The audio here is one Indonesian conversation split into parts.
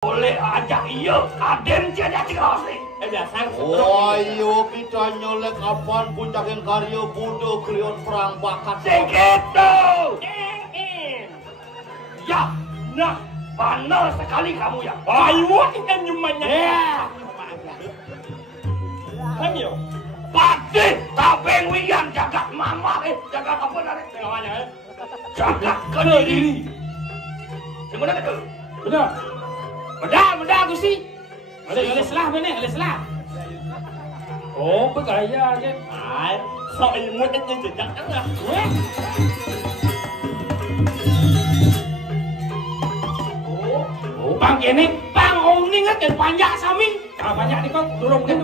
Boleh aja iya, Aden tiada cekas nih. Biasa. Ayo kita nyolek apaan puncakin karya bodoh klion perang bakat. Segitu. Ya, nah, pandai sekali kamu ya. Ayo kita nyumanya. Kami Pasti tabeng wiyan jaga mama jaga apa nari? Jaga kediri. Gimana itu? Benar. Benar Gusti. Oleh selah. Oh, bergaya je. Sok ilmu dan jejak tengah. Oh, bang ini bang owning kan banyak sami. Kalau banyak ni kau turun kan.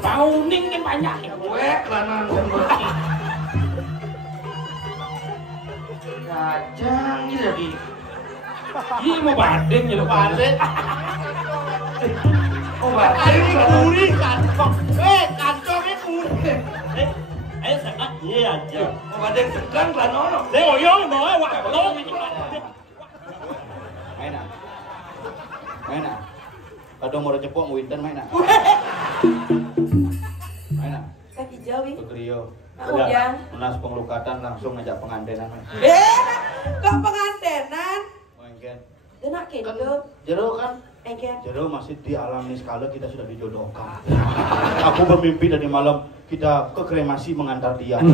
Bang owning kan banyak. Gue kelanan Kacang ini lagi. Iya mau banding ya lo balik. Oh, ini Kuri kantong. Kantongnya kuri. Ayo sangat iya aja. Oh, ada yang segan kelanono. Saya oyong bawa wak belum. Main ah. Kadang mau cepok mau winten main ah. Main ah. Kaki jauh ini. Begrio. Ujang. Menas pengelukatan langsung ngajak pengantenan. Kok pengantenan? Mungkin. Denak gitu. Jero kan? Engken. Jero masih di alam nih skala kita sudah dijodohkan. Aku bermimpi dari malam kita ke kremasi mengantar dia.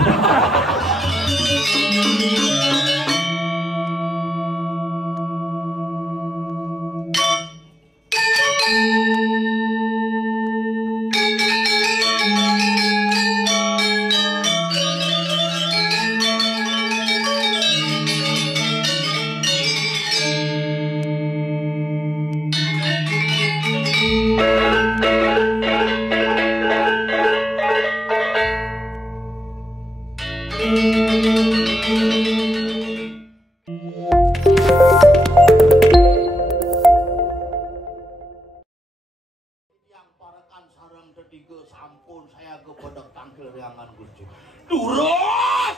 Sampun saya kepada tangkil riangan Gusti. Durus.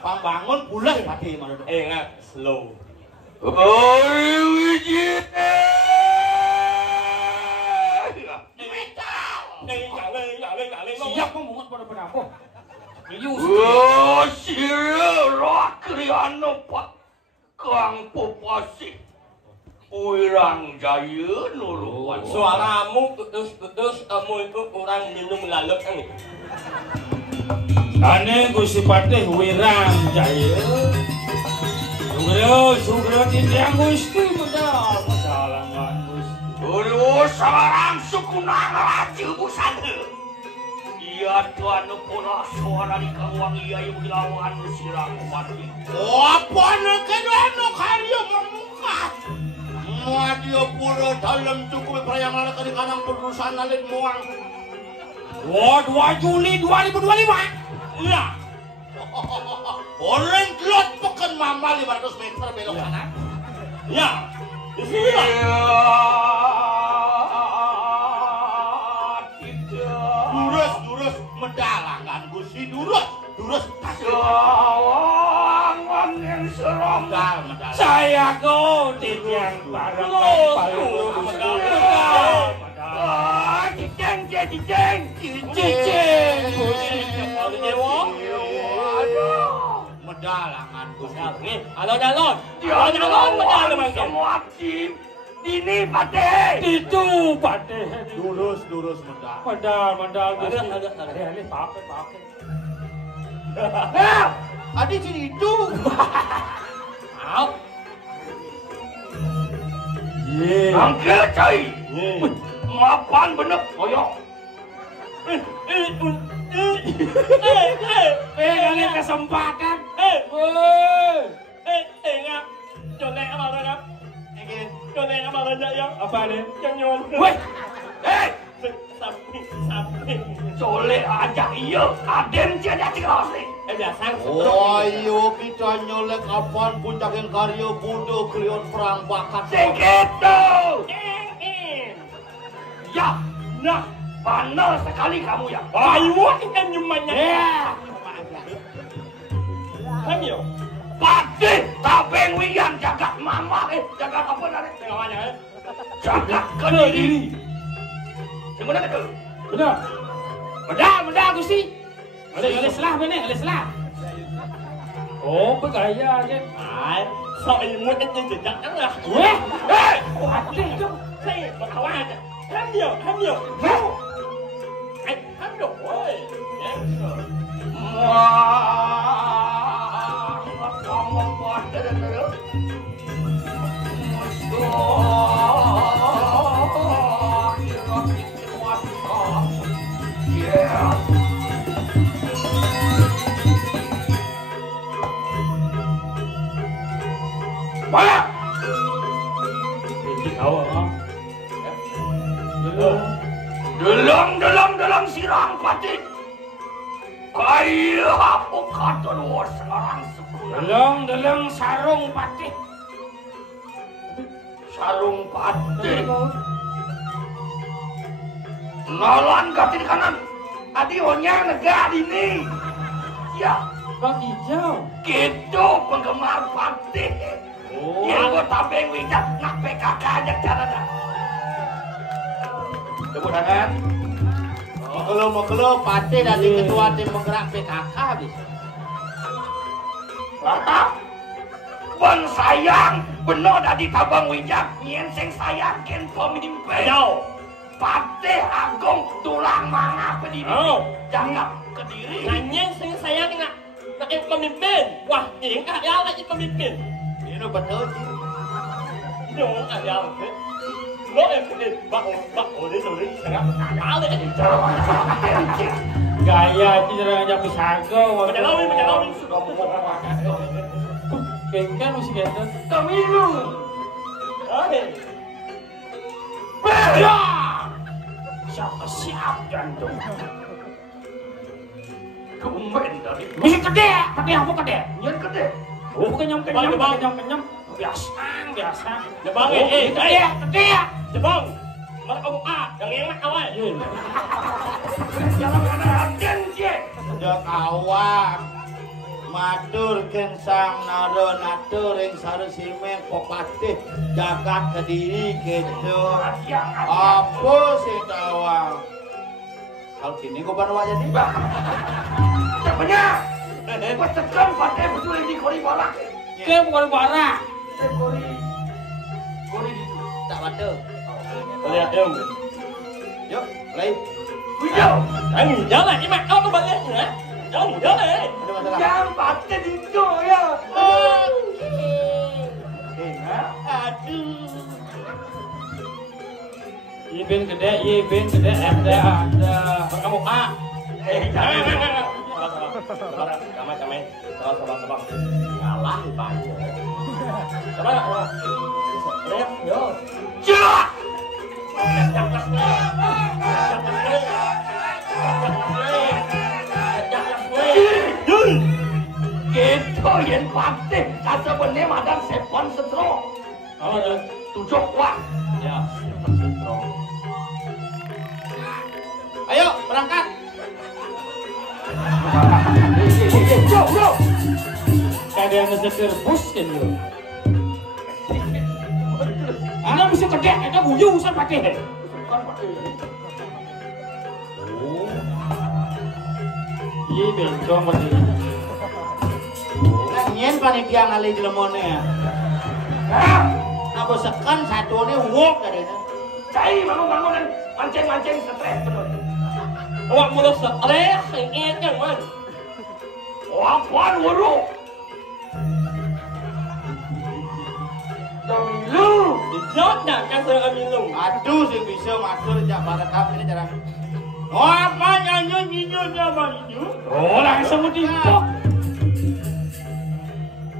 Bang bangun bulan pati mana? Enggak slow. Oi wiji. Siap ngomong pada apa? Oh, sira kriano pak kang popasi. Urang jaya nuluan. Suaramu terus kamu itu orang minum lalut ini. Ane Gusti Patih Wirang Jaya. Sugro tindiang Gusti medal langan Gusti. Aduh, sarang suku naraji busana. Iya tuan pola suara di kawang iya yang dilawan sirang mati. Apa nak kena karya memungkas? Mua dia pura dalam cukup perayaan lalakan di kanang perusahaan alin muang. 2 Juli 2025. Iya. Orang kelot pekan mama 500 meter belok kanan. Ya. Iya. Durus medalangan Gusti durus kawangan yang serong medal. Saya kau tindiang barang Ciceng Gusti medalangan Gusti. Halo Dalon. Medal semua tim. Ini Patih. itu Patih. Durus medal. Medal Gusti. Ada. Pakai. Nah, adik sini itu. Mau. Ye. Angkel cai. Mapan bener koyok. Kali kesempatan. Enggak. Colek apa kan? Colek apa aja ya? Apa nih? Kenyon. Weh. Sampai. Soleh aja iya. Aden tiada cekas nih. Biasa. Ayo kita nyolek apaan puncakin karya bodoh klion perang bakat. Segitu. Ya, nah, pandai sekali kamu ya. Ayo kita nyumanya. Kami Patih tabeng wiyan jagat mama jagat apa nari? Namanya Jagat Kediri. Sebenarnya itu. benar. Benar Gusti. Oleh selah bener, oleh selah. Oh, bergaya aja. Ai, sao anh muốn anh nhân chặt chắn là Weh, patih tu. Saya berkawan aja. Ham nhiều. Anh ham nhiều ơi. Wah, ngomong buat dulu. Mana? Ini kau ah. Delong sirang patih. Kaya apa kata dua sekarang sekolah. Delong sarung patih. Sarung patih. Nalan kaki di kanan. Adionya negara ini. Ya. Bang hijau. Gitu penggemar patih. Oh. Ya gua tabeng wijat nak PKK aja caranya. Tepuk tangan. Mau Patih dari ketua tim penggerak PKK habis. Mantap. Ben sayang bener dari tabang wijat nyen sing sayangkin pemimpin. Đâu? Patih Agung tulang mangga Kediri. Oh. Jangan Kediri. Nanya saya nak yang pemimpin. Wah, ini ada lagi pemimpin. Ini betul sih. Dong ada lagi. Lo yang pemimpin. Bak ini sudah sangat ada lagi. Gaya itu jangan jadi sago. Menjalawin. Sudah mau Kengkan musik itu. Kamilu. Oke. Beda. Siap jantung. Kemen dari Musik gede, pakai apa gede? nyen gede. Oh, kenyam. Biasa. Jebang Oh, gede. Jebang. Mana kamu yang enak awal. Jangan ada hatian sih. Udah kawan. Matur kensang naro natur yang sarusimeng Patih jagat Kediri gitu. Apa sih kawan? Kalau gini gue baru aja nih. Cepatnya. Pecekan pakai betul di kori balak. Ke bukan bara. Kori gitu. Tak baca. Lihat em. Yuk, mulai. Hijau. Anh jalan ini mak kau balik ya. Jangan jalan. Ada masalah. Yang pakai itu ya. Aduh. Ibin gede, ada. Kamu Jangan. Kamai. Sabar. Ngalah banyak. Sabar. Lihat, yo. Jelas. Gitu yang pakai. Kasa bener madam sepon setro. Oh, ada. Tujuh wah. Ya. Ayo, berangkat. Bro. Ada yang ngesetir bus kan yo. Ana musik gede, ada guyu san pakai. Oh. Iya bencong pasti. Nyen panitia ngalih jelemone ya. Apa sekan satu ini wok dari ini. Cai bangun dan mancing stres betul. Awak mula stres, ingin kan man. Apaan waru? Damilu. Dijot dah kan saya ambil. Aduh sih bisa matur jak barakap ini cara. Oh apa nyanyi apa nyanyi? Oh, langsung dipok.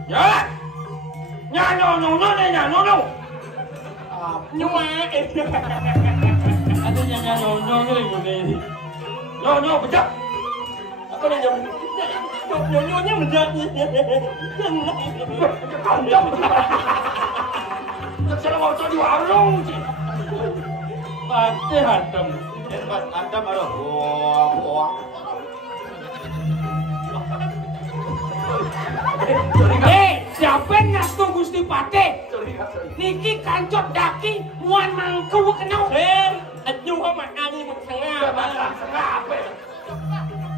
Ya. Nyanyo. Nyua. Ada nyanyi ini. Nyo bejak. Apa yang jam? Nyonya menjadi. Anjam. Saya mau di warung sih. Patih hadam. Hebat ada baru. Wah. siapa ngastu Gusti Pate? Niki kancot daki muan mangku kenal. Anju sama ani setengah. Apa?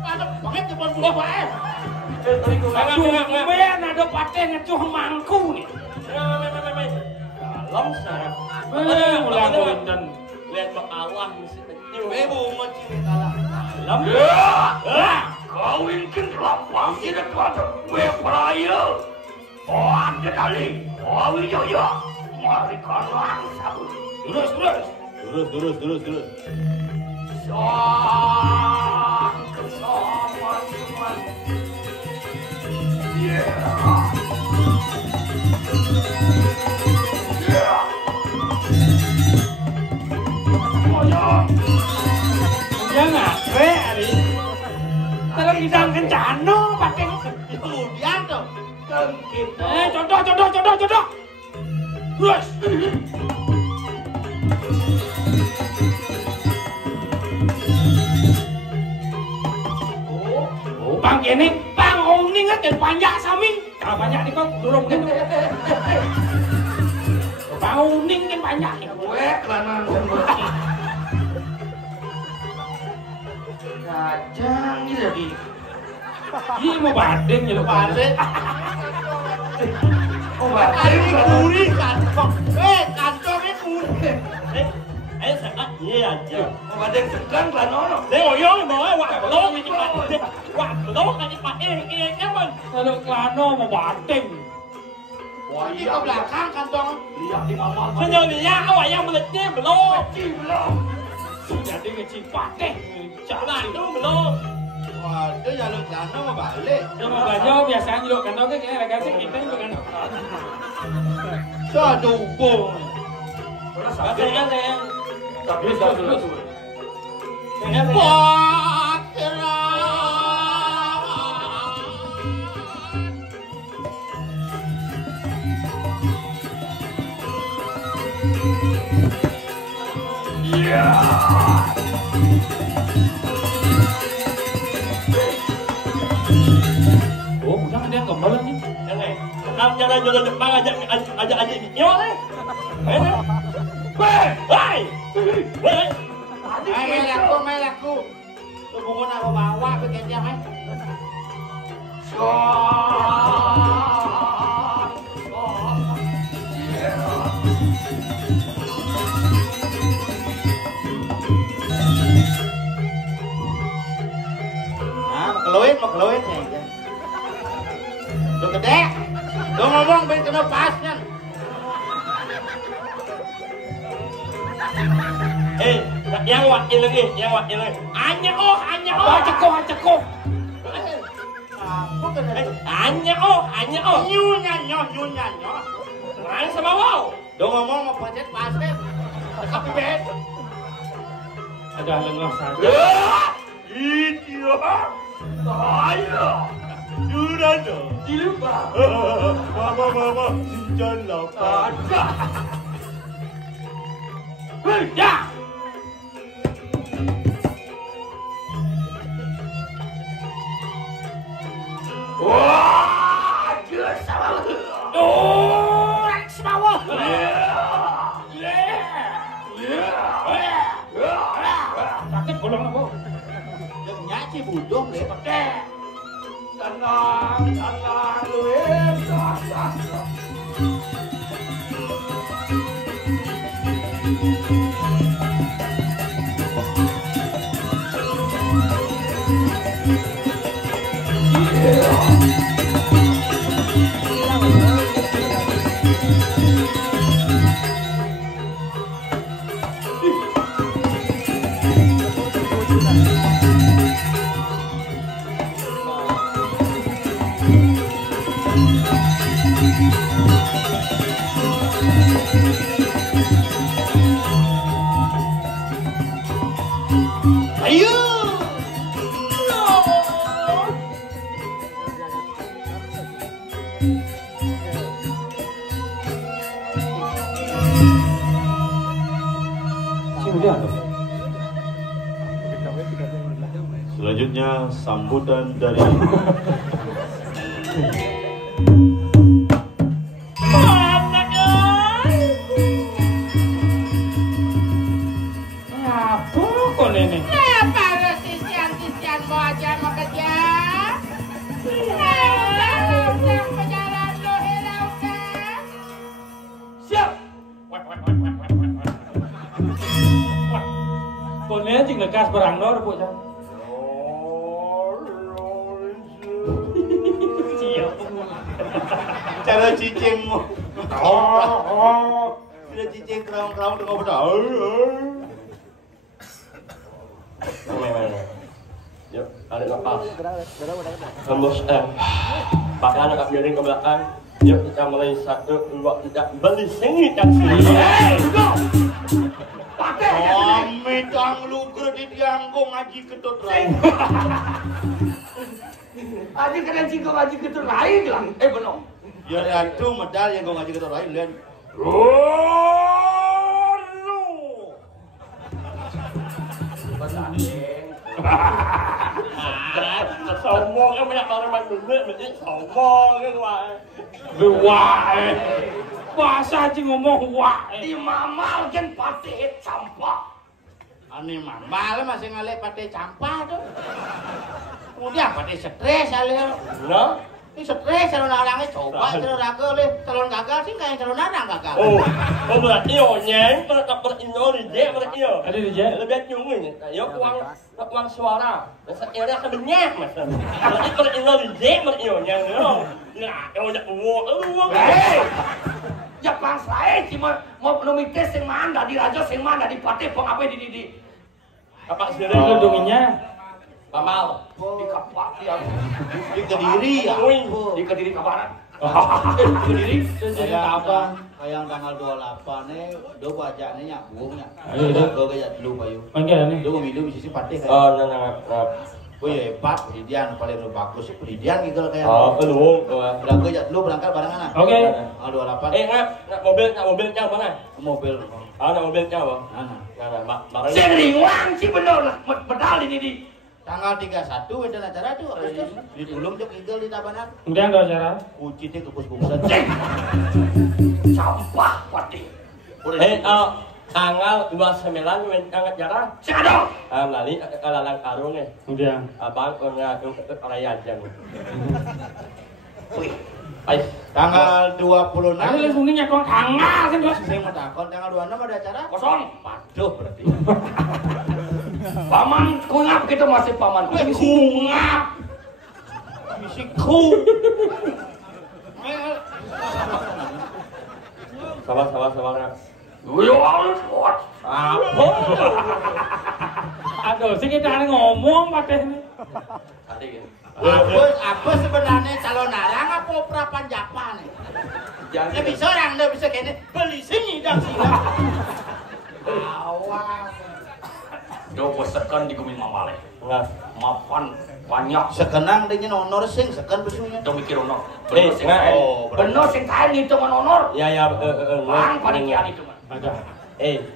Ada banget di bawah bae. Aduh, ben ada Pate ngecuh mangku nih. Dalam sarap. Ulang dan lihat bak Allah mesti anju. Bebo mau cilik kalah. Dalam. Kau ingin lapang tidak kuat. Gue peraya. Oh, ada kali. Oh, wijoyo. Mari kau langsung. Terus. Sang kesamaan cuman. dia ngakre ari. Terus hidang kencano pakai. Kemudian tuh. Jodoh. Terus. Bang kene, bang ning kan banyak sami. Ka banyak nih kok durung kan. Bang ning kan banyak. Gue kelanan sembunyi. Kacang ini lagi. Ih mau banding ya lo Balik. Oh, batin Ini kuri kantong. Kantongnya kuri. Ayo sangat iya aja. Oh, batin segan kelanono. Saya oyong mau waktu lo kan ipat. Waktu lo kan ipat ini kan. kalau klano mau banding. Wah, Ini ke belakang kantong. lihat di mama. Senyor dia awak yang melejit belum. Belum. Jadi ngecik pateh. Jalan itu belum. Waduh, jalur sana mau balik. Dia mau belajar biasanya lo kan oke kayak agak sih kita juga kan. Sadubung. Katanya saya. Tapi terus. Pakira. Iya. Oh, udah dia kembali nih. Jangan jodoh Jepang aja nyol eh. Hei. Melaku. Tubungan aku bawa ke kejang eh. Mau keluin ya. Tuh gede. Tuh ngomong biar kena pas kan. Yang wakil lagi. Anya oh. Cekok. Apa kena? Anya oh. Nyunya. Main sama wow. Tuh ngomong mau pacet pas kan. Tapi bet. Ada lengah saja. Itu. Ayo. Sudah dong. Dilupa. Mama, sinjan lapar. Ada. Ya. Wah, jelas sama lu. Oh, semawa. Sakit bolong apa? Yang nyaci budok deh. Tenang, lu Ayo. Selanjutnya sambutan dari Konnya cing lekas berang dor bu cang. Cia. Cara cicingmu. Sudah cicing kerang-kerang dengan betul. Yuk, tarik lepas. Tembus pakai anak miring ke belakang. Yuk kita mulai 1, 2, 3. Beli sengit yang sini. Amit ang luger di dianggo ngaji ketut lain. Aji kena cingko ngaji ketut lain lang. Benar. Ya atuh medal yang ngaji ketut lain lian. Sombong kan banyak orang mandul menjadi sombong kan Wah, bahasa cing ngomong wah. Di mamal kan patih sampah. Ani mambal masih ngalek pate campah tuh. Kemudian pate stres alih. Nah, Ini stres calon orangnya coba calon raga leh. Calon gagal sih kayak calon orang gagal. oh berarti nyeng tetap berinyo dia berarti Ada di jet. lebih nyungin. Ayo uang suara. Masa ini akan banyak mas. Berarti berinyo dia berarti nyeng. Nah, kalau jak uang. Hei, ya bangsa cuma mau nomites yang mana di raja yang mana di patih apa di Apa sih Itu gedungnya. Pamal. di kapak ya Di Kediri ya. di Kediri kabaran. Kediri. Kayak apa? Kayak tanggal 28 nih, do bajane nyambungnya. Go kayak dulu bayu. Panggil nih. Do minum sisi patih kayak. Oh, nah. Oh ya hebat, pendidikan paling bagus sih pendidikan gitu kayak. Oh, belum. Berangkat aja dulu berangkat barengan. Oke. Tanggal 28. Nak mobilnya mana? Mobil. Nak mobilnya apa? Nah. Seriwang sih bener bedal ini di Tanggal 31 ada acara tuh apa itu? Di Tulung cok igel di Tabanan. Kemudian ada acara. Kunci teh kepus-pusan. sampah patih. Tanggal 29 angkat jarak. Siapa? Lali kalalang karung nih. Kemudian. Abang kena ke raya aja. Wih, Tanggal 26. Aku langsung nih nyakong tanggal kan bos. Saya mau takon tanggal 26 ada acara? kosong. Paduh berarti. Paman kungap kita masih paman kungap. Misi ku. Sabar. Yo Allah. Apa? Aduh, sih kita ngomong pateh nih. Tadi gitu. Apa sebenarnya calon narang apa operapan Japa nih? Ya bisa orang dah bisa kene beli sini dah sini. Awas. Do pesekan di gumin mamale. Enggak. Mapan banyak. Sekenang dengan honor sing seken besunya. Do mikir honor. Oh, Bener sing kain itu man honor. Ya. Bang panikian itu man. Ada.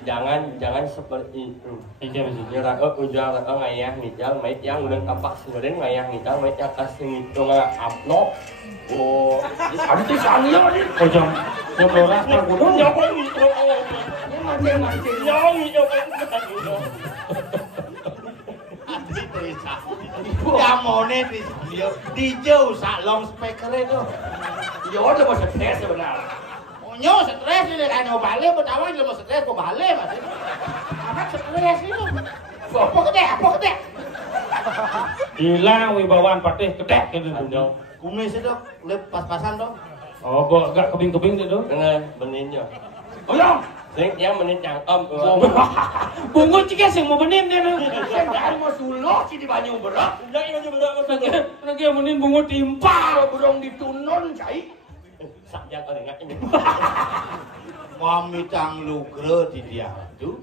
Jangan seperti itu. Iya masih. Nyerah ujang ngayah ngijal mait yang udah kapak sebenarnya ngayah ngijal mait yang kasih ngitung upload. Oh, Ada tuh sanggih tadi. Pojong. Yang beras kan gunung. nyawa ngitung Mancing. nyawa ngitung. Ya mone di jauh sak long speaker itu. Ya udah mau stres sebenarnya. Nyo stres ini kan balik betawa dia mau stres kok balik Mas. Apa stres itu? Apa gede? Hilang wibawaan pateh kedek gitu dunia. Kumis itu lep pas-pasan dong. Oh, gak kebing-kebing itu. Bener, beninnya. Oh ya. Sing yang menin cangkem. Bungut juga sih mau benin dia tuh. Saya dari mau sulok sih di Banyu berak. Jangan aja bener Lagi yang benin bungut timpal. Kalau burung ditunun cai. Sakjang kali enggak ini. Mami tang lugre di dia itu.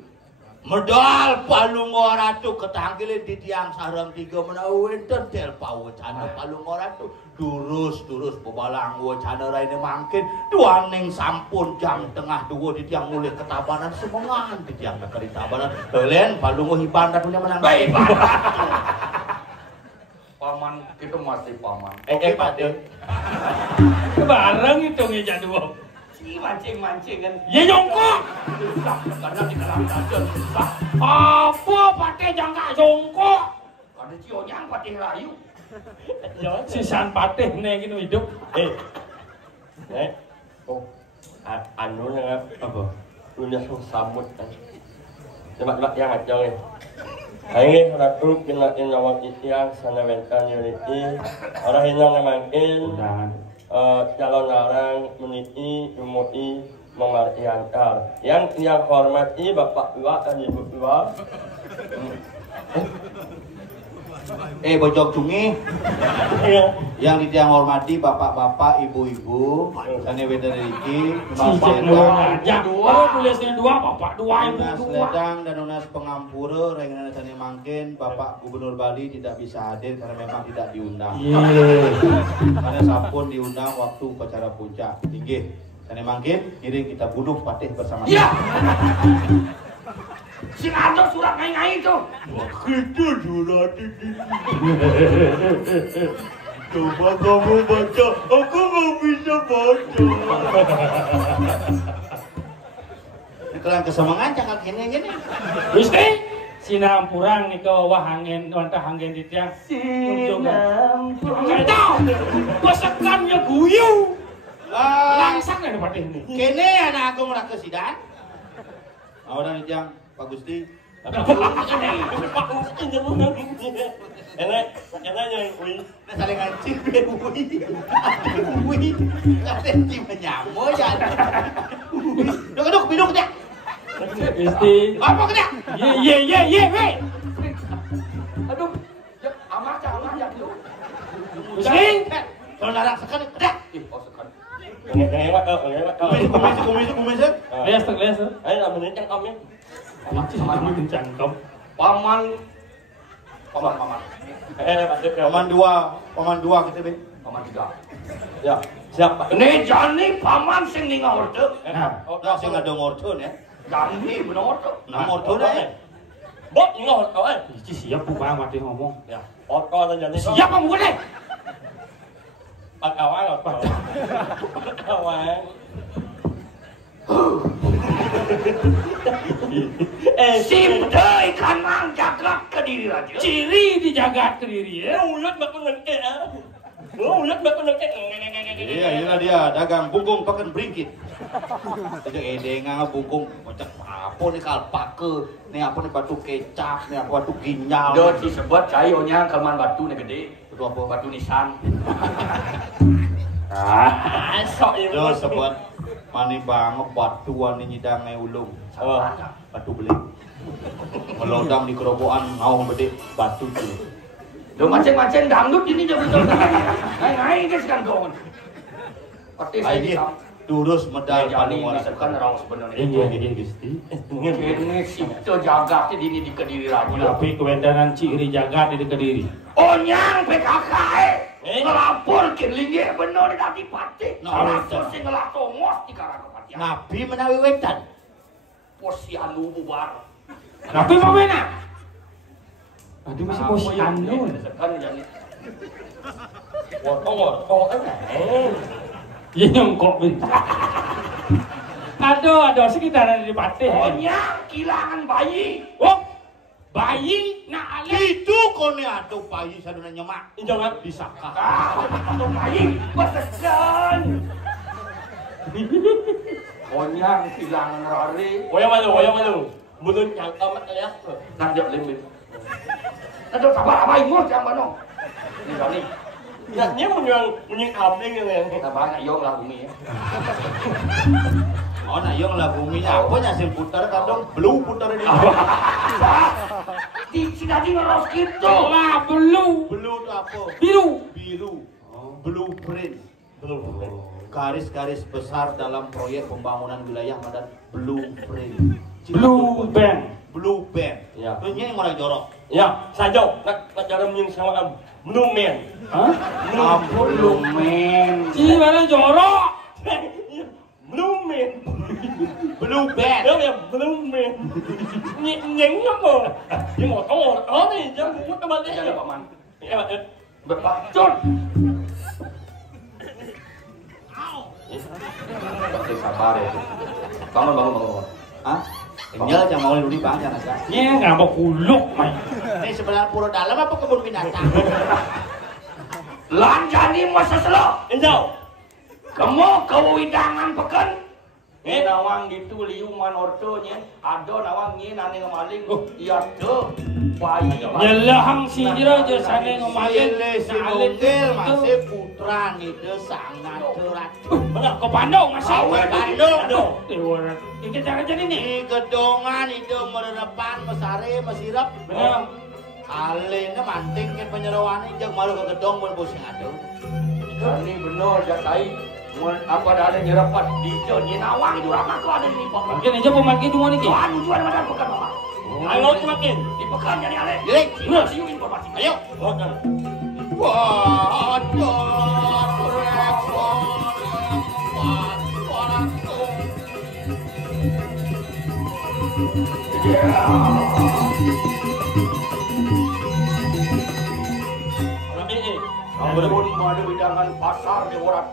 Medal palungo ratu ketangkilin di tiang sarang 3 menawen tel pawacana palungo ratu durus bebalang wacana raine mangkin duaning sampun jam tengah 2 di tiang mulih ketabanan semengan di tiang keri tabanan kalian palungo hiban ratunya menang Baik. Paman kita masih paman. Pak deh. Bareng itu ngeja dua. Si mancing kan. Ya jongkok. Karena di dalam dajen. Apa pateh jangka jongkok? Ada cionyang patih rayu. Sisan pateh nih gitu hidup. Oh, anu nggak Apa? punya sambut kan. Cepat yang aja nih. Hai ratu kinain lawan isiang sana wentan yuriti orang yang ngemakin calon larang meniti umui memariantar yang hormati bapak tua dan ibu tua. Bojong Tungi. Yang ditiang hormati bapak-bapak, ibu-ibu, sane wedan iki, dua, tulisnya dua, bapak dua, ibu Unas dua. Ledang dan Unas Pengampura, rengenan sane mangkin, Bapak Gubernur Bali tidak bisa hadir karena memang tidak diundang. Karena sampun diundang waktu upacara puncak. Tinggi, sane mangkin, kirim kita bunuh patih bersama. Iya. Sing ada surat ngai-ngai itu. Kita surat ini. Coba kamu baca, aku nggak bisa baca. Kalian kesemangan cakap gini. Gusti, sinampurang nih ke wahangin, wantah hangin di tiang. Sinampurang. Tahu, pesekannya guyu. Langsang dari patih ini. Kene anak aku ngerak ke sidan. Orang itu yang Pak Gusti. Enak yang wih. Saling ngancing wih. Ngancing menyamo ya. Duduk minum dia. Gusti. Apa kena? Ye, weh. Aduh, amat ya lu. Gusti. Kalau narang sekali, kena. Oh sekali. Kumis. Les. Ayo nak menit yang kami. Sama cangkem. Paman. Paman dua kita be. Paman 3. Ya, siapa? Ini Jani paman sing ning order. Nah, sing ada ngorton ya. Jani bener tuh. Nah, ngorton ya. Bot ingat kau eh. Iji siap bukan mati ngomong. Ya, kau dan jadi. Siap kamu boleh. Pagkawan kau. Pagkawan. Sim deui kan mang jagat ke diri aja. Ciri dijaga ke diri ya. Ulat bakal nengke. Ulat bakal nengke. Iya, inilah dia dagang bungkung pakan beringkit. Tidak edengan bungkung macam apa nih kalpake, nih apa nih batu kecap, nih apa batu ginjal. Do disebut cayonya kelman batu nih gede. Itu apa? Batu nisan. Sok ini. Do sebut mani banget batu wani nyidang ulung. Batu beling. Melodang di kerobokan ngau gede batu tuh. Do macen-macen dangdut ini jadi betul. Ngai guys kan kawan. Pasti saya Ayo bisa. durus medal Jani paling disebutkan orang sebenarnya. Iya Gusti. Ini situ jagat di ini di Kediri lagi. Tapi kewendanan ciri jaga di Kediri. Onyang PKK ngelapor ke lingge bener di Adipati. Langsung sing ngelatongos di Karangkepatian. Nabi menawi wetan. Posyandu bubar. Tapi mau mana? Aduh masih posyandu. Kan jadi. Wotong Iya nyongkok. Aduh sekitaran di Pati. Onyang kehilangan bayi. Oh, bayi nak alih. Itu kone atuh bayi saduna nyemak. Jangan Disaka. Atau bayi besegan. Onyang kehilangan rari. Wayang malu. Mulut yang amat lihat. Nanti limit. Nanti sabar apa imut yang mana? Ini Jani. Ya, dia menyang abeng yang Kita banyak yong lah bumi ya. Oh nah yung lah buminya apa nyasil putar kadang belum putar di. Di sini ngeros gitu. Lah belum. Belum apa? Biru. Blueprint. belum. Garis-garis besar dalam proyek pembangunan wilayah Medan blueprint. Blue band. Blue band. Ya. Itu yang orang jorok. Ya, saja nak cara menying sama blue man. Hah? Belum men. Ci mana jorok? Blue man. Blue band. Ya, blue man. Nhánh apa? Nhưng mà có một đó thì chắc cũng các bạn Jadi thấy paman. em ạ. Berpacun. Sabar ya. Bangun. Hah? Kenyal yang mau di bang jangan agak. Nya nggak mau kuluk mah. Ini sebelah pura dalam apa kebun binatang? Lanjani masa selo. Em chào. Kamu kewidangan pekan. Nghe nawang gitu liuman ortonya ada nawang nyi nane ngemaling iya tuh bayi Nyelahang sira aja sane ngemaling si Nunggil masih putra itu sangat ratu. Benar ke Bandung masih. Bandung. Ini cara jadi nih. Di gedongan itu mererepan mesare mesirap. Benar. Alena manting ke penyerawan jeung malu ke gedong mun pusing atuh. Ini bener jatai apa ada nyerapat di nyi nawang itu ramah tuh ada di pokok. Mungkin aja pemakai dua nih. Anu jual mana pekan mama. Ayo makin. Di pekan jadi ale. Jadi, Siu informasi. ayo. Oke. Ampun ada bidangan pasar di orang.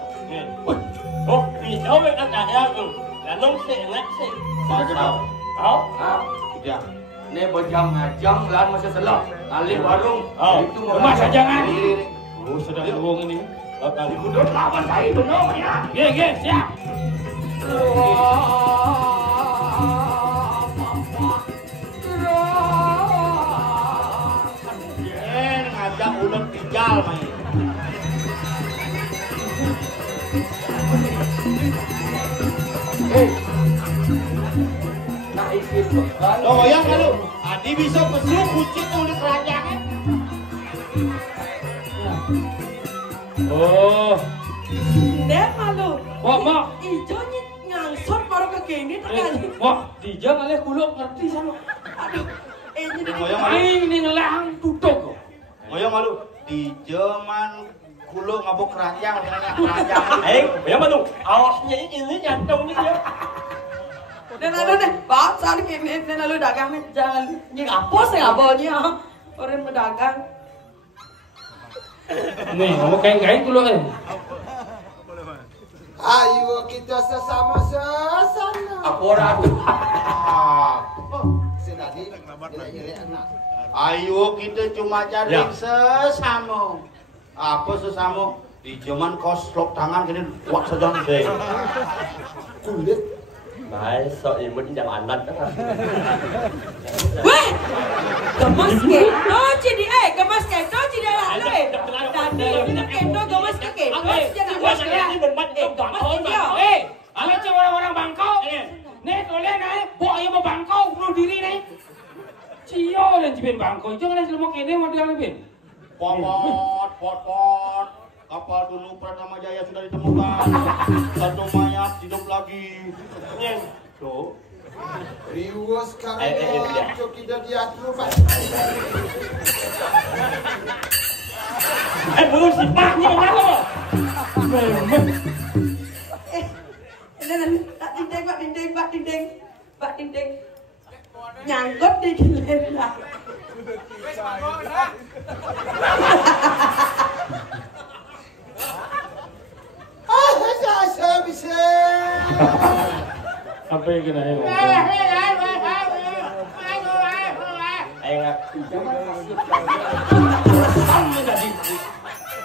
Oh, video với các bạn em là nông sĩ ngách sĩ. Pasar. Đó. Tidak. Ini bejang ngajang lan masih selap. Alih warung. Itu Mas jangan. Oh, Sudah ngomong ini. Kudut lawan saya benar ya. Ge, siap. Ngajak ulet pijal main. Nah isi pekan. Oh ya kalau Adi bisa pesu kucing ulit kerajaan. Oh. Dek malu. Mak. Ijo ngangsot baru ke gini terkali. Mak, dijang oleh kuluk ngerti sama. Aduh. Ini di Ini ngelahang tutup. Ngoyong malu di zaman kulo ngabuk keranjang kerajaan. Ya mà đúng. Awaknya ini jantung ni dia. Dan lalu deh, baca nih ini dan lalu dagang jangan nying apa sih abahnya orang berdagang. Nih, kamu kayak kuluk eh. Ayo kita sesama. Apa orang tu? Senadi, nilai anak. Ayo kita cuma cari sesama. Apa sesama? Di zaman koslok tangan gini kuat sedang deh. Kulit. Đấy, sợ gì muốn đi ăn lăn đó hả? Weh, gemes kendo jadi gemes kendo jadi lalu tadi kita kendo gemes ke kendo jangan gemes ke Ale cuma orang-orang Bangkok. Nih, toleh nih, bawa ayo mau Bangkok, bunuh diri nih. Cio dan cibin Bangkok, jangan ada selama kene mau dia lebih. Pot. Kapal dulu Pratama Jaya sudah ditemukan. Satu mayat hidup lagi. Tuh. Riwas sekarang untuk kita diatur Pak. Belum sipaknya kan lo. Pak dinding. Nyangkut di gelenda. Saya bisa. Apa yang kena ya?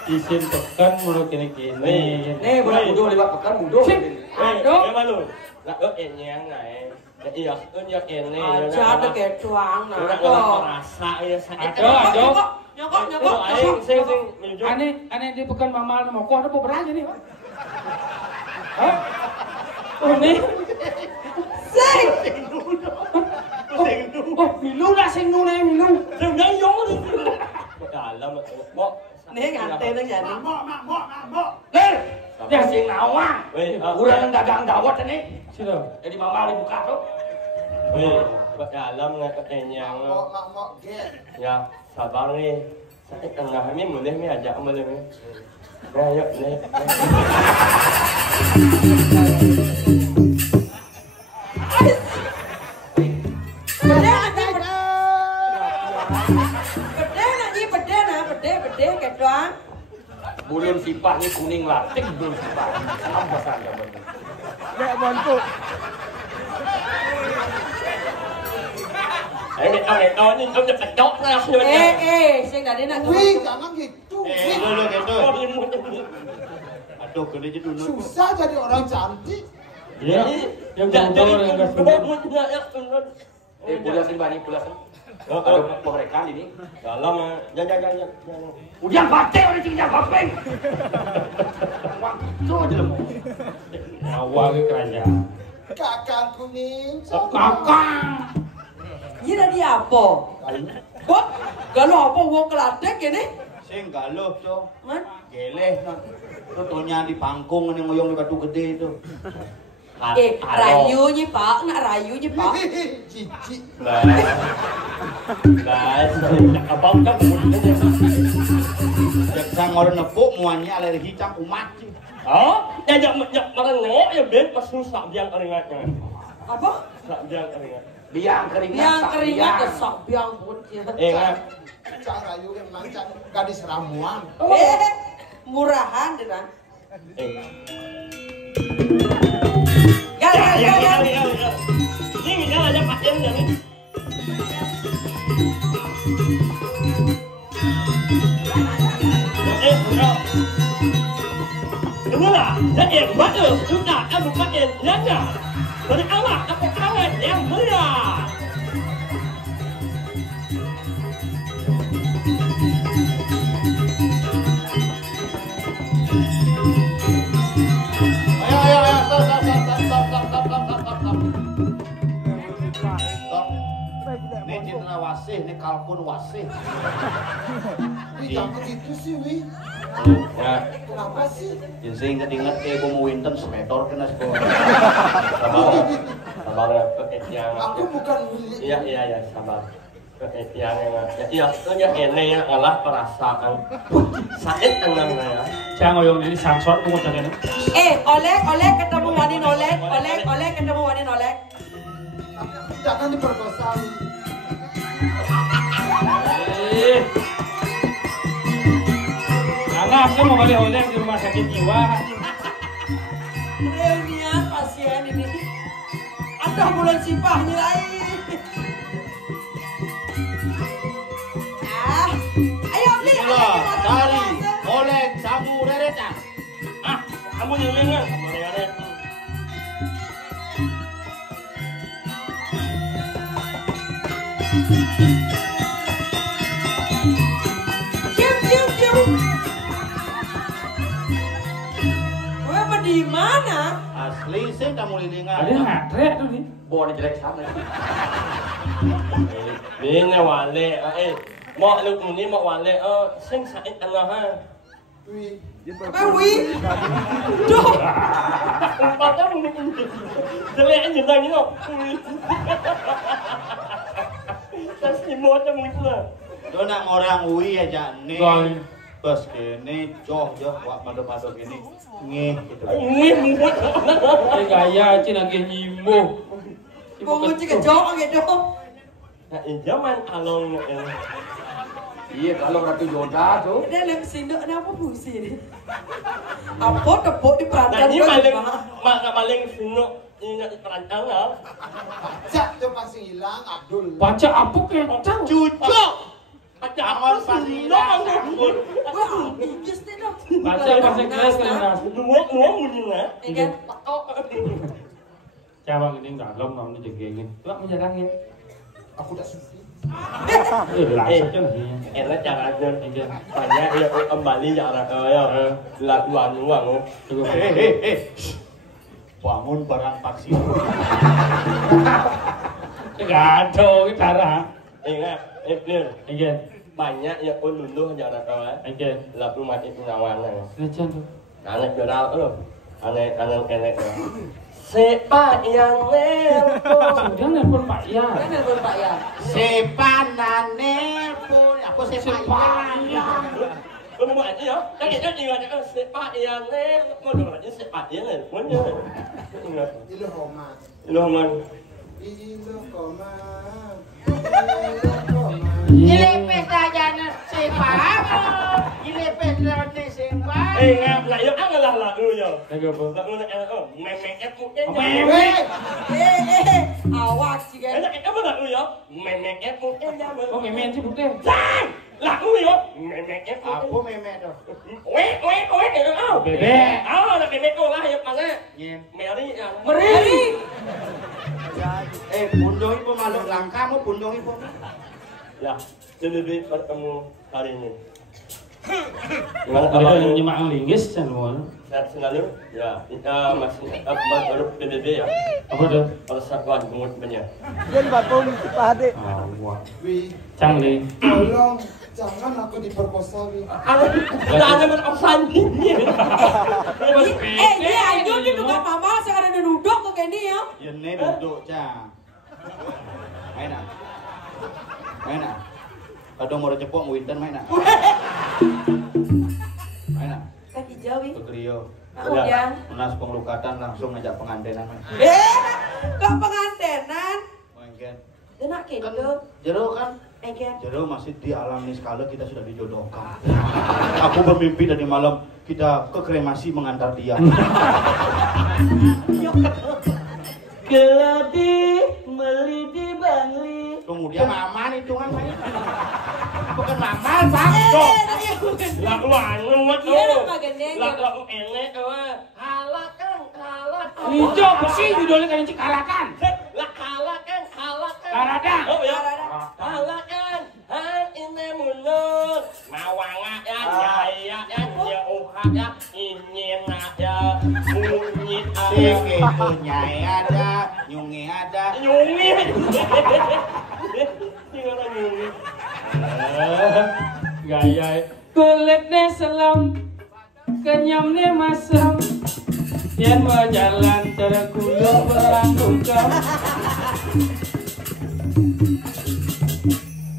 Isin tekan mulu kini. Nih budak muda lewat pekan muda. Em mà luôn. Là ớt em nhang này. Iya, ớt ini. Aja ada kayak tuang nah. Rasa ya sakit. Nyokok. Sing. Aneh di pekan mamal mau kok ada beberapa aja nih. Hah? Oh nih. Sing. Oh, milu lah sing nu nih milu. Đừng đấy gió đi. Dalam bok. Nih nganten aja nih. Nih, dia sing nawang. Udah dagang dawat ini. Sudah. Jadi mama dibuka tuh. Dalam yang Mak get. ya sabar nih. Sakit tengah ini mulai ni ajak mulai ni. Nah, yuk ni. Bede kayak tuang. Bulun sifatnya kuning latik bulun sifat. Salam besar ya bener. Ông này nhưng ông nhập phải chót ra không Sing tadi nak. Wih, jangan gitu. Dulu gitu. Aduh, Aduh, gede jadi dulu. Susah jadi orang cantik. Jadi Yang jujur yang enggak sundut. Pulasin bani, pulasin. Ada pemeriksaan ini. Dalam jangan. Udah baca orang cingnya bapeng. Waktu aja mau. awal ke kerajaan. Kakang kuning. Kakang. Ini dia apa? Kok kalau apa wong keladek ini? Sing galuh, Cok. Man? Geleh no. Itu tonya di pangkung yang ngoyong di batu gede itu. Rayunya Pak, nak rayunya Pak. Cici. Lah, abang kan Jangan orang nepuk muanya alergi cang umat. oh, jangan merengok ya ben pas rusak biang keringatnya. Apa? Rusak biang keringat. Biang keringat. Biang keringat kesak biang pun. Cang Rayu emang cang gadis ramuan. Murahan dengan. Ya. Ini jangan aja pasien jadi. Dengarlah, jadi bagus sudah aku pakai jaga. Dari awal aku awet yang berat. Ini cinta wasih, ini kalkun wasih. Wih, jangan begitu sih, Wih. Ya, Kenapa sih? jadi inget-inget kayak mau winter semedor kena sekolah. Sabar ya, yang. Aku bukan Willy. Iya, sabar. Yang ya ini ya olah perasaan. Sakit tenang ya. Jangan ngoyong ini sangsot tunggu jangan. Oleh ketemu wanin oleh ketemu wanin oleh. Jangan diperkosa. Anak saya mau balik oleh di rumah sakit jiwa. Reunian pasien ini. Ada bulan sipahnya lagi. Ayo beli. Tari, oleh samu reretan. Kamu nyelengan, kamu reret. Cium. Gue di mana? Asli sih kamu lilingan. Ada ngatrek tuh nih. Bawa jelek sana. Ini wale, mau lu ini mau wale, sing sakit tengah Wih. Wih. Duh. Umpatnya mungkin jelek aja lagi loh. Kasih mau aja mungkin lah. Itu nak orang ui aja nih. Goi. Bos kene joh wak pada gini. Ngeh gitu. Ini mulut. Gaya cina lagi nyimbo. Mau cek jauh gitu. Nah, zaman along Iya, kalau Ratu Yoda tuh. Dia lem sindok apa fungsi ini? Apa tepuk di nah perantar ini gue maling sinuk ini perancang lah. Cak, itu pasti hilang, Abdul. Baca apa kencang? Cucuk. Jangan pasti hilang. Wah, bigis deh dong. Baca bahasa Inggris kan. Nuang mungkin lah. Ikan. Coba ini dalam namanya jegengin. Tuh menjarangin. Aku udah sufi. Enak jangan banyak ya kembali jangan ya lakuan uang. Bangun barang taksi. Gaduh darah. Ingat, Iya. banyak ya luluh jangan Iya. laku mati penyawana. Lejan tuh. Anak geral lo, anak kenek. Sepak yang nelpon. Sudah nelpon Pak ya. Kan nelfon Pak ya. Sepanane pun aku sepan. Kamu mau aja ya? Kan ingat sepak yang nelpon. Aja sepak yang nelponnya. Ingat. Ilhoma. Ilhaman. Ilhoma. Ilepes aja na sepan. Ilepes roti sepan. Ingat, lah yuk angalah lagu ya. Lagi apa? Lagu nak memek mungkin. Awas sih kan. Enak apa lagu ya? Memek mungkin ya. Oh memen sih putih. Jang, lagu ya. Memek Aku memek tuh. Weh, Bebek. nak memek lah ya mana? Nyen. Meri ya. Meri. langka mau punjong ibu. Ya, lebih bertemu hari ini. Ada yang nyimak linggis kan mau. Sehat selalu. Ya, kita masih baru PBB ya. Apa tuh? Persatuan Komitmennya. Yan batong si Pade. Wah. Wi, Canggih. tolong jangan aku diperkosa, Wi. Tidak ada beropsan ini. Dia ayo gitu kan mama sekarang ada duduk kok kayak dia. Ya ne duduk cang. Main ah. Main ah. Kadang mau cepok mau winter main ah. Main ah. Kan hijau wi. Kekrio. Kemudian. Menas pengelukatan langsung ngajak pengantenan main. Kok pengantenan? Main Enak kan gitu. jero kan Engken. jero masih di alam niskala kita sudah dijodohkan. Aku bermimpi tadi malam kita ke kremasi mengantar dia. Geladi melidi bangli. Kemudian mama nih tungan main. Bukan mama, Pak. Lah luat Iya dong Pak Gendeng. Lah enek halakan. Hijau bersih judulnya kan Cikalakan. Lah halakan. Karadang. Oh ya. Halakan. Ini mundur. Mawanga ya, jaya ya, jauha ya, ini ya, bunyi Itu nyai ada, nyungi ada. Nyungi. Tinggal nyungi. Gaya kulitnya selam, kenyamnya masam. Yang berjalan terkulur berangkungkam.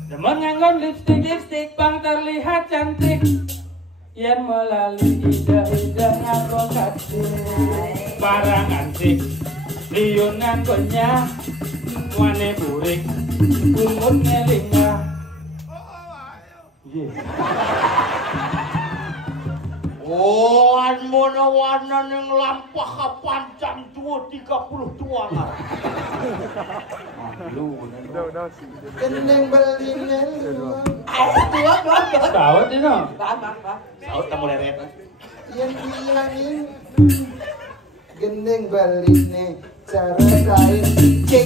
Demen nganggon lipstick bang terlihat cantik. Yang melalui ida-ida ngabokati. Barang antik, liunan gonya, wane burik, umut ngelingga. Wan warna yang lampah kapan jam 2.32 ngar. Gendeng belinen. Dua. Tahu dia no? Bang. Saut kamu leret. Yang bilangin gendeng beline cara lain cek.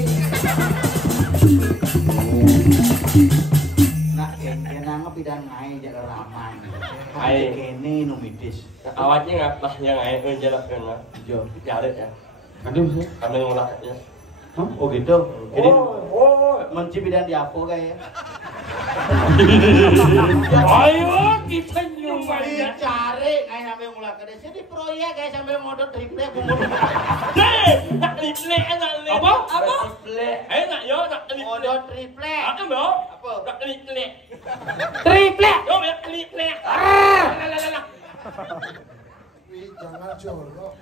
Nak kene nangep pidan ngai jaga ramai. Ai. Kene numidis. Awatnya nggak pas yang air jalan kena. Jo. Jalan ya. Aduh sih. Kami ngolah ya. Oh gitu. Jadi Oh. menci pidan di apa kayak? Ayo kita nyumbang. Dicari kayak sampai ngulah ke desa di proyek kayak sampai modal triple kumur. Nak liple enak liple. Apa? Liple. Enak yo nak liple. Modal triple. Apa mo? Apa? Nak liple. Triplek. Yo nak liple. Wi, jangan jorok.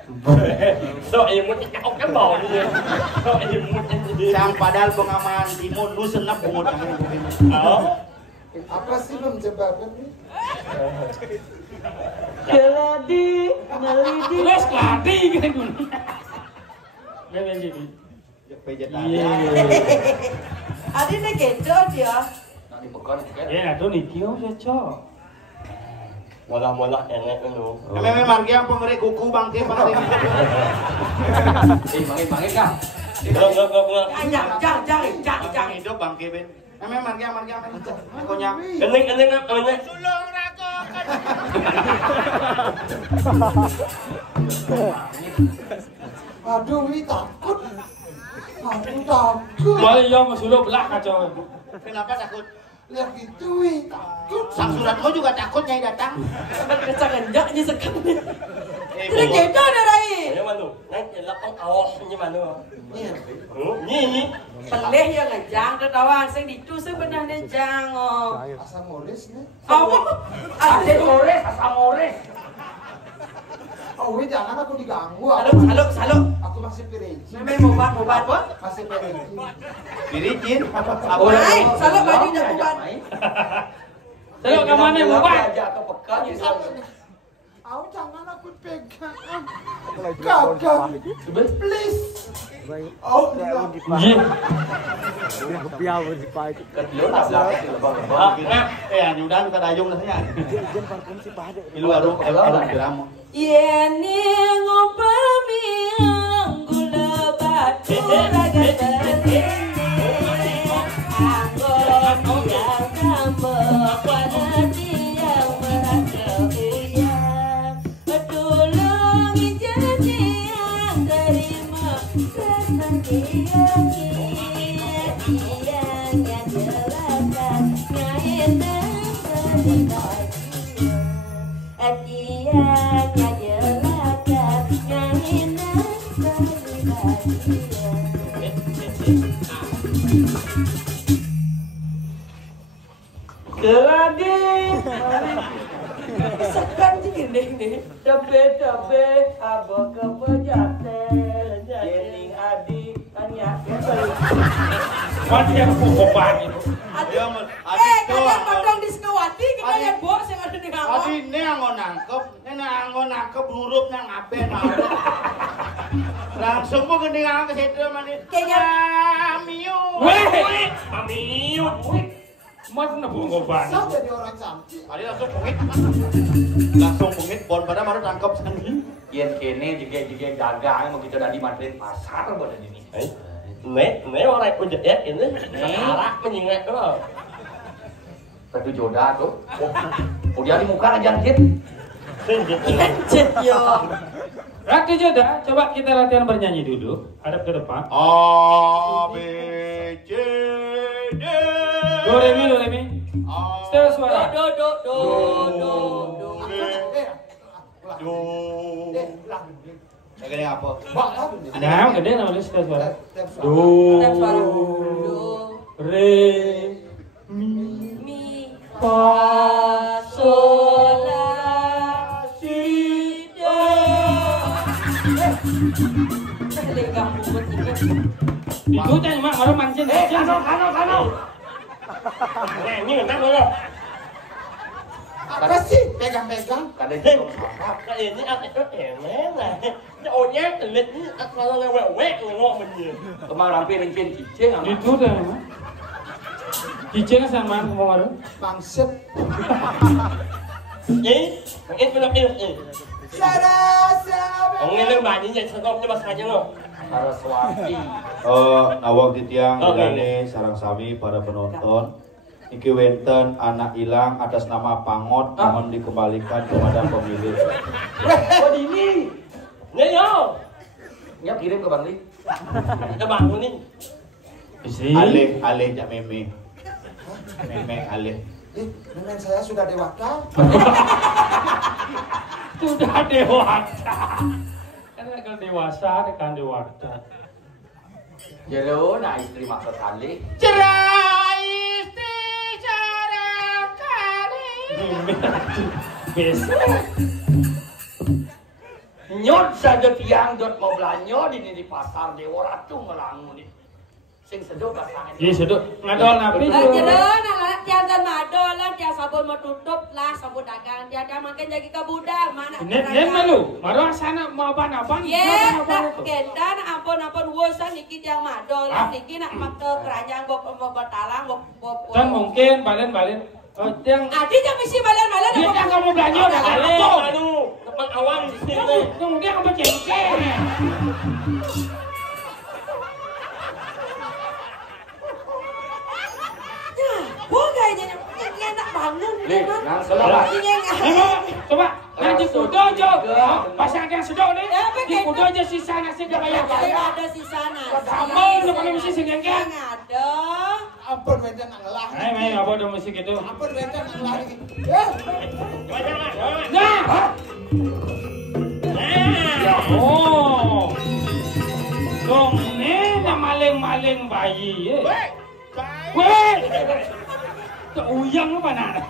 So imut kau kan bau ni. So imut ini. Sang padahal pengaman timun lu senap bungut yang Oh. Apa sih lo menjebakkan nih? Geladi melidi. Terus keladi gitu dulu. Jangan jadi. Vegetarian. Adi nih gendong dia. Ya, tuh nih kio cocok. Molah-molah enak tu. Memang margi yang pengeri kuku bangke pengeri. Bangin kah? Jangan. Hidup bangke ben. Memang margi yang konyak. Kening apa ni? Sulung rako. Aduh, Wi takut. Aku takut. Malah yang masuk belah kacau. Kenapa takut? Lihat gitu, Wi takut. Sang suratmu juga takut nyai datang. Kecangan aja sekali. Eh, Tidak gendong ada Rai. Yang mana? Nanti lapang awak ni mana? Nih, Ni. Pelih yang ngejang ketawa, saya dicu sebenarnya jang. asam moris nih. Apa? Ada Ores, asam ores. Oh, Wi jangan aku diganggu. Saluk. Aku masih piriji. Memang mobat apa? Masih piriji. Pirijin. Hai, saluk baju dah mobat. Saluk ke mana buat? Ajak ke pekan ni. Aku jangan aku pegang. Kakak, please. Oh, no. Kedua tak belakang. Hanya udah kita dayung nasnya. Ilu aru diramu. Yeni ngopami gula batu raga Sekan sih gini. Cabe abah kepejaten jening adi tanya Mati yang kukopan itu. Kalian potong di Sekawati, kita lihat bos yang ada di kamar. Adi nganggo nangkep huruf nang aben. Langsung mau gendingan ke situ mani. Miu. Weh, mamiut. Mana kukopan? Saya jadi orang cantik. Adi langsung pungit bon pada baru tangkap sani. Yen kene juga dagang begitu dari Madrid pasar bodan ini. Nek orang punya ya ini arah menyingat lo. Tapi jodoh tuh. Udah di muka aja anjir. Cet yo. Ratu Joda, coba kita latihan bernyanyi dulu. Hadap ke depan. A B C D. Do re mi. Setel suara. Do. Gini apa? Nah, gede namanya setel suara. Do. Tem suara. Do. Re. Mi. Fa. Sol. La. Si. Do. Lenggang buat ini. Itu tanya mak, baru mancing. Kano. Ini enggak lo. Apa sih pegang-pegang? Kada itu. Ini aku lah. Onya lihat ini kalau lewat ngomong bener. Kemarin piring cicing ama. Itu dah mak. Cicing sama kemarin. Bangset. Ini belum ini. Sarasa. Ông nghe bài như vậy sao không cho bà sai lo. Saraswati. Awak titiang Oke. ini sarang sami para penonton. Iki wenten anak hilang atas nama Pangot mohon dikembalikan kepada pemilik. Oh ini. Nghe vô. Nyap kirim ke Bang Li. Các bạn muốn đi. Alih jak meme. Meme alih. Nenek saya sudah dewasa. Sudah dewasa. Kan kalau dewasa kan dewasa. Jelo nah istri maksud kali. Cerai istri jarang kali. Biasa. Nyot saja tiang dot mau belanja di pasar Dewa Ratu ngelangu nih. Sing sedot pasangan. Iya sedot. Ngadol napi Jero nah tiang dan madol lah tiang sabun mau tutup lah sabun dagang dia makin jadi ke budak mana. Nen malu. Maro sana mau apa-apa. Ye, nak kendan ampun wosan niki tiang madol lah niki nak mak ke keranjang bok betalang bok. Kan mungkin balen. Oh, tiang Adi jangan mesti balen-balen dia kan kamu belanja udah kan. Aduh, teman awang di sini. Kemudian kamu cengkeh. Kayaknya enak bangun. Nih, yang selamat. Coba lanjut kudo jo. Pasang yang sedok nih. Di kudo aja sisa nasi kebanyakan. Saya ada sisa nasi. Kamu udah pakai musik sengkeng. Ada. Ampun wenten ngelah. Main apa ada musik itu? Ampun wenten ngelah iki. Nah. Oh. Dong ini maling-maling bayi. Weh. Uyang apa nak?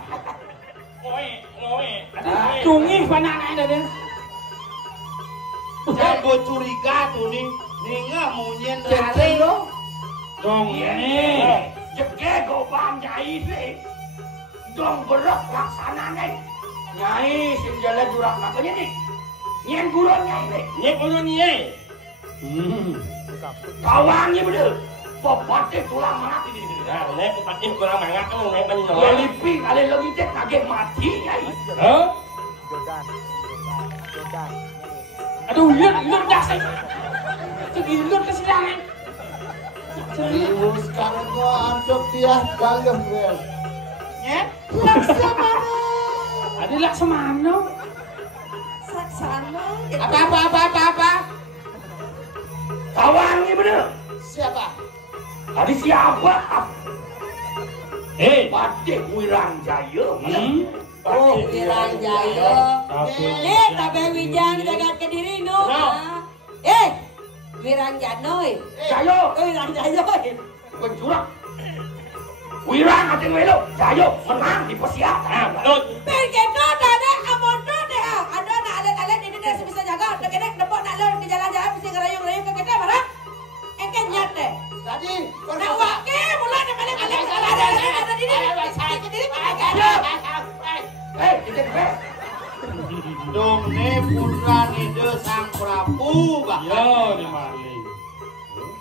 Cungih panah ada deh. Jangan curiga tuh nih. Ninga munyen Ceceng dong. Dong ini. Jege gobang nyai sih. Dong berok laksana nih. Nyai sing jalan jurak makanya nih. Nyen gurun nyai nih. Nhét của nó nhé. Kawangnya bener. Popotnya tulang mati di sini. Nah, nhét cái bạch im của nó mà ngắt nó nhét bao nhiêu Ya rồi. lipi kalian lagi cek kaget mati nyai. Hah? Aduh, lihat dah sih. Cegilut ke silangan. Sekarang gua antuk dia galuh wel. Nyet. Laksamana. Ada Laksamana. Saksana. Apa? Kawangnya bener. Siapa? Tadi siapa? Pati Wirangjaya. Oh, Wirangjaya. Tapi Wijang jagat Kediri no. Wirangjana. Jaya. Wirangjaya. Pencurang. Wirang ating welo. Jaya menang di persiapan. Perkeno ada amono deh. Ada nak alat-alat ini dah bisa jaga. Dah kena dapat nak lalu di jalan-jalan mesti ngerayung-rayung ke kita mana? Engke nyat deh. Tadi Nak wakil mula ada balik-balik ada di Kediri. Kita ke. Dong ne putrane de Sang Prabu bah. Yo ni maling.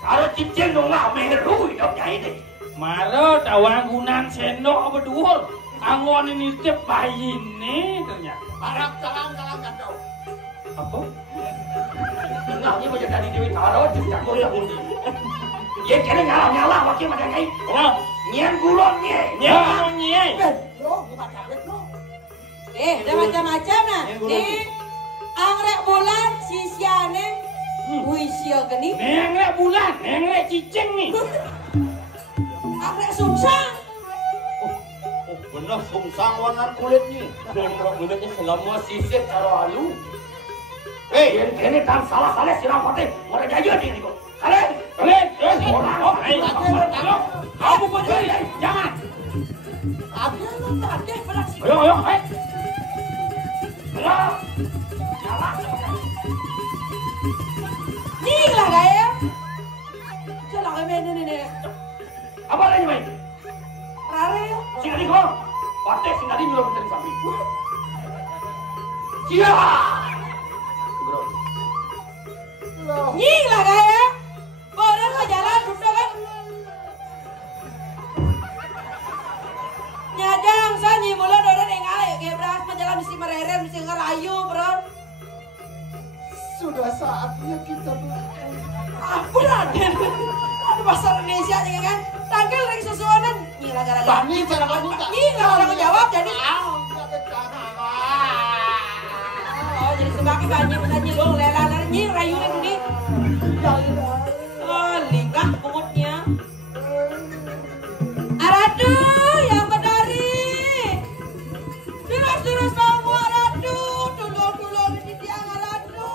Kalau cincin dong lah meru dong nyai deh. Maro tawangunan sendok berdua. Angon ini tiap bayi ini ternyata. harap jalan-jalan kacau. Apa? Nah, ini macam tadi Dewi Taro jejak Korea Budi. Ye kena nyala-nyala wakil macam nyai. Nah, Nyen gulon nye. nyai. Bro, bukan tablet bro. Dah macam-macam nah. Ni anggrek bulan sisiane Wisio geni. Nengrek bulan, nengrek cicing nih. Anggrek sungsang. Bener sungsang warna kulitnya. Kulitnya selama sisir karo halu. Yen kene kan salah-salah sirang pate. Mora jaya dia ni kok. Kalian orang. Kamu pergi, jangan. Ayo, Ni lah gaya. Jalan ke mana ni? Apa lagi main? Rare. Singa di kau. Pate singa di nyuruh kita di samping. Cia. Ni lah gaya. Orang ke jalan duduk kan. Nyadang sanyi mula dorang dengar ke beras menjalan mesti mereren mesti ngerayu bro. Sudah saatnya kita berangkat. Apa Raden? Ada bahasa Indonesia aja kan? Tanggal lagi sesuatu. Nyilah gara-gara. Bani cara bangun tak? Nyilah orang jawab jadi. Oh jadi sebagai banyak dong lelah nyi rayu ini. Oh lingkah pokoknya. Aradu yang berdari. Terus kamu Aradu. Dulu di tiang Aradu.